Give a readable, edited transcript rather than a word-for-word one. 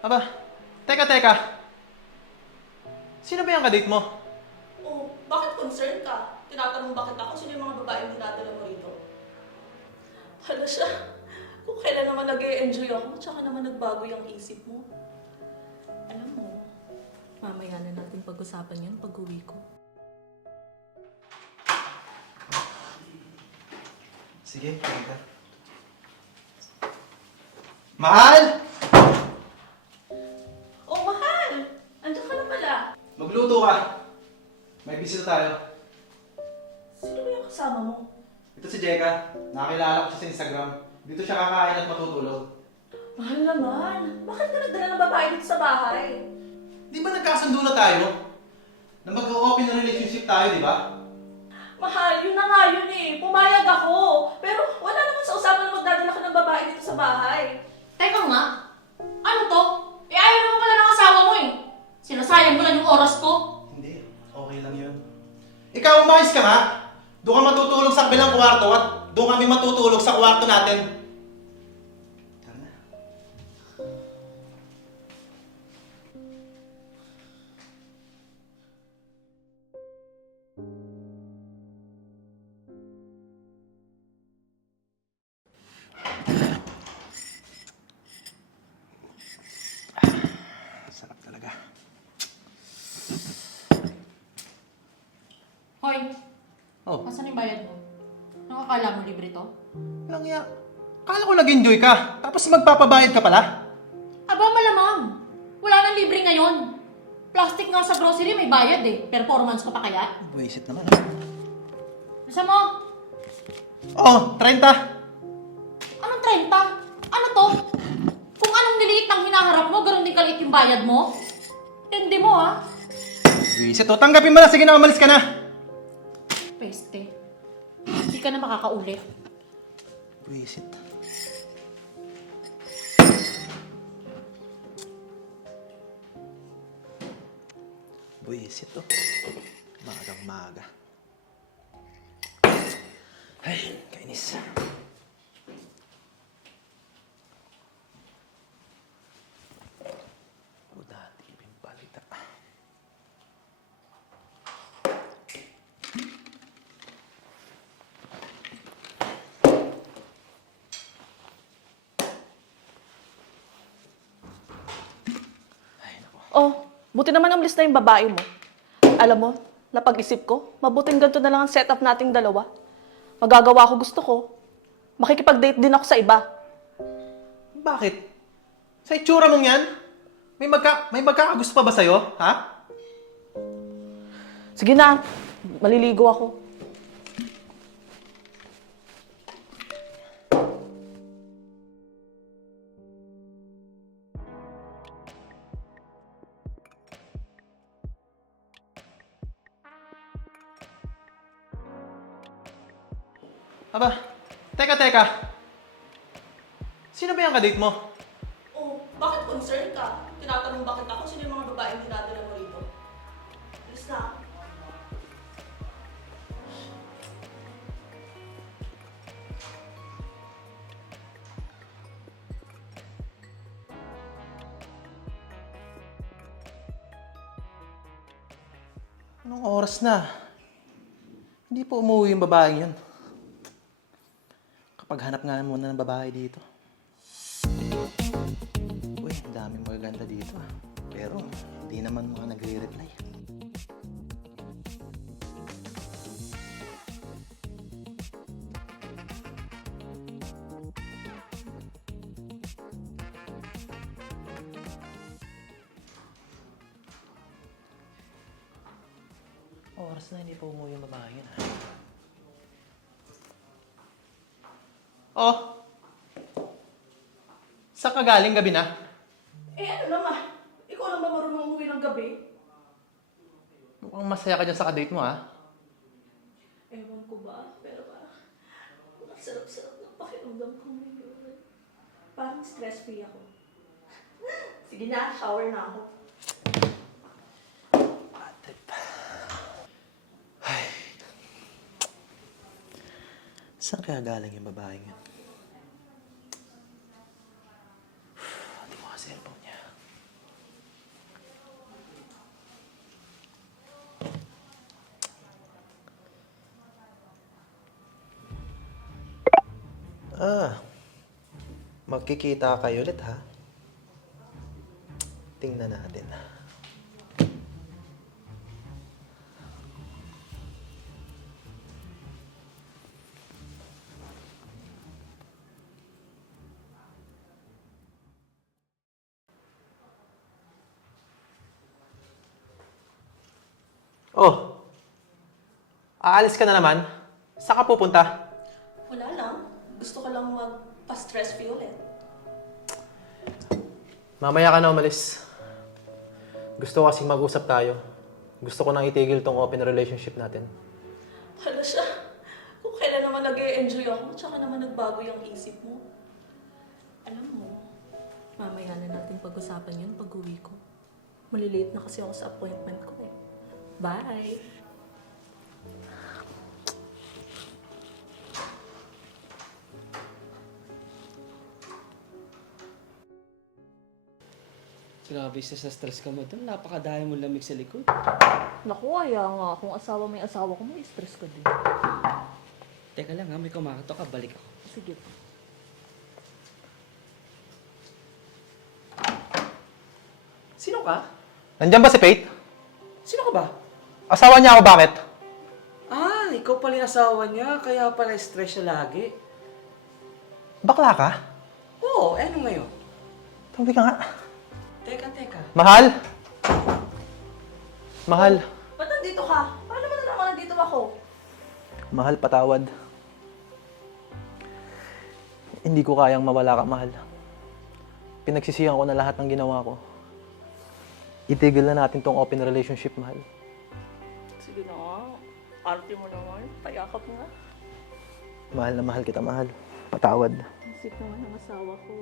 Aba, teka. Sino ba yung kadate mo? Oh, bakit concerned ka? Tinatanong bakit ako? Sino yung mga babaeng dinadala mo rito? Hala siya. Kung kailan naman nag-e-enjoy ako, tsaka naman nagbago yung isip mo. Alam mo, mamaya na natin pag-usapan yan pag-uwi ko. Sige, teka. Mahal! Oh, mahal! Andiyan ka na pala. Magluto ka. May bisita tayo. Sino ba yung kasama mo? Ito si Jeka. Nakakilala ko siya sa Instagram. Dito siya kakain at matutulog. Mahal naman. Bakit ka nagdala ng babae dito sa bahay? Di ba nagkasundo na tayo? Na mag-open na relationship tayo, di ba? Mahal, yun na nga yun eh. Pumayag ako. Pero wala naman sa usapan na magdadala ka ng babae dito sa bahay. Teka nga, ano to? Ayaw naman pala ng asawa mo eh. Sinasayang mo lang yung oras ko. Hindi. Okay lang yun. Ikaw, umayos ka nga. Doon ka matutulog sa kabilang kwarto at doon kami matutulog sa kwarto natin. Tara na. Sarap talaga. Hoy, Oh, asan yung bayad mo? Nakakala mo libre to? lang ya. Akala ko nag-enjoy ka. Tapos magpapabayad ka pala. Aba, malamang. Wala nang libre ngayon. Plastic nga sa grocery, may bayad eh. Performance ko pa kaya? Buisit naman. Bisa mo? Oh, 30. Anong 30? Ano to? Kung anong niliit ang hinaharap mo, ganun din kaliit yung bayad mo? Hindi mo ah. Buisit. O, tanggapin mo na. Sige na, umalis ka na. Peste. Hindi ka na makakaulit. Buisit. Buisit to. Magang maga. Ay, kainis. O dati, pimpalita. Ay, naku. Oh, buti naman ang lista yung babae mo. Alam mo, napag-isip ko, mabuting ganito na lang ang setup nating dalawa. Magagawa ko gusto ko. Makikipag-date din ako sa iba. Bakit? Sa itsura mong yan? May magkakagusto pa ba sa'yo? Ha? Sige na, maliligo ako. Aba, teka. Sino ba yung kadate mo? Oh, bakit concerned ka? Tinatanong bakit ako? Sino yung mga babaeng dinadala mo rito? Alis na. Anong oras na? Hindi pa umuwi yung babaeng yun. Kapag hanap nga muna ng babae dito. Uy, ang daming magaganda dito ah. Pero, hindi naman mga nagre-reply. Oras na hindi pa umuwi yung babae yun ah. Oh! Saan ka galing gabi na? Eh ano naman? Ikaw lang ba marunong umuwi ng gabi? Mukhang masaya ka dyan sa kadate mo ah. Ewan ko ba, pero parang ang sarap-sarap ng pakiramdam ko ngayon. Parang stress-free ako. Sige na, shower na ako. Bad trip. Ay. Saan kaya galing yung babaeng yun? Hindi mo ka cellphone niya. magkikita kayo ulit, ha? Tingnan natin. Oh, aalis ka na naman? Saan ka pupunta? Wala lang. Gusto ko lang magpa-stress free ulit. Mamaya ka na umalis. Gusto ko kasing mag-usap tayo. Gusto ko nang itigil tong open relationship natin. Hala siya. Kung kailan naman nag-e-enjoy ako, tsaka naman nagbago yung isip mo. Alam mo, mamaya na natin pag-usapan yun pag-uwi ko. Malilate na kasi ako sa appointment ko eh. Bye! Grabe sa stress ka mo doon. Napakadaya mo lamig sa likod. Naku, kaya nga. Kung asawa may asawa ko, may stress ka din. Teka lang ha, may kumakato ka. Balik ako. Sige. Sino ka? Nandiyan ba si Faith? Sino ka ba? Asawa niya ako, bakit? Ah, ikaw pala yung asawa niya. Kaya pala stress siya lagi. Bakla ka? Oo, ano ngayon? Tabi ka nga. Teka. Mahal? Mahal. Ba't nandito ka? Paano mo nalaman nandito ako? Mahal, patawad. Hindi ko kayang mawala ka, mahal. Pinagsisihan ko na lahat ng ginawa ko. Itigil na natin tong open relationship, mahal. Sige na nga. Arte mo naman. Payakap nga. Mahal na mahal kita, mahal. Patawad. Isip naman ng asawa ko.